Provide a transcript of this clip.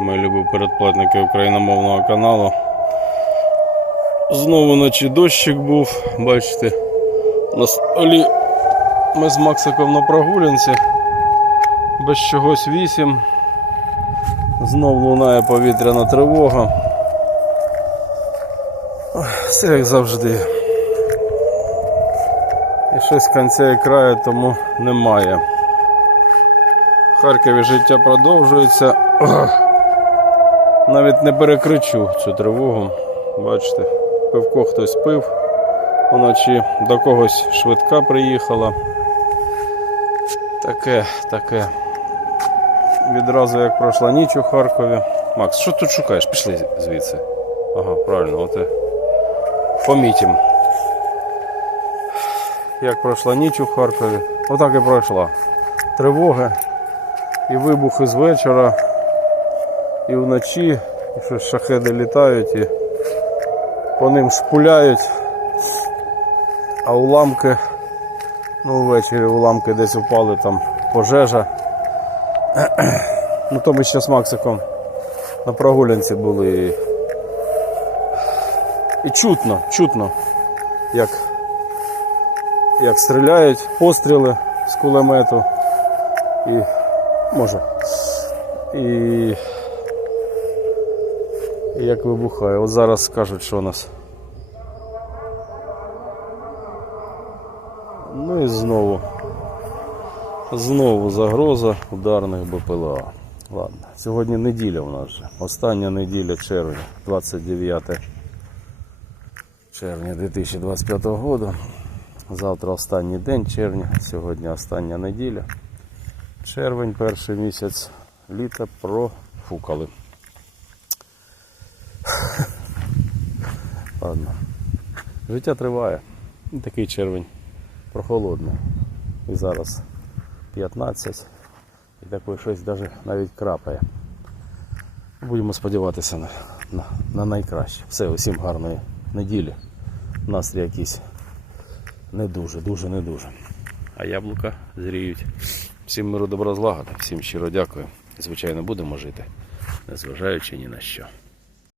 мої любі передплатники україномовного каналу. Знову ночі дощик був, бачите, на столі ми з Максиком на прогулянці, без чогось вісім. Знов лунає повітряна тривога. Все як завжди. І щось кінця і краю тому немає. В Харкові життя продовжується. Навіть не перекричу цю тривогу. Бачите, пивко хтось пив. Вночі до когось швидка приїхала. Таке, таке. Відразу як пройшла ніч у Харкові. Макс, що тут шукаєш? Пішли звідси. Ага, правильно, от і помітім. Як пройшла ніч у Харкові. Отак і пройшла. Тривоги і вибухи з вечора, і вночі, щось шахеди літають і по ним шпуляють, а уламки, ну ввечері уламки десь упали, там пожежа. Ну то ми ще з Максиком на прогулянці були. І, і чутно, чутно, як, як стріляють постріли з кулемету. І може. І як вибухає. От зараз скажуть, що у нас. Ну і знову. Знову загроза ударних БПЛА. Ладно, сьогодні неділя у нас же. Остання неділя червня, 29 червня 2025 року. Завтра останній день червня, сьогодні остання неділя. Червень, перший місяць літа профукали. Ладно. Життя триває. Такий червень прохолодний. І зараз 15. І такий щось навіть крапає. Будемо сподіватися на, на, на найкраще. Все, усім гарної неділі. Настрій якийсь не дуже, дуже, не дуже. А яблука зріють. Всім миру добра злагода, всім щиро дякую. І, Звичайно, будемо жити, незважаючи ні на що.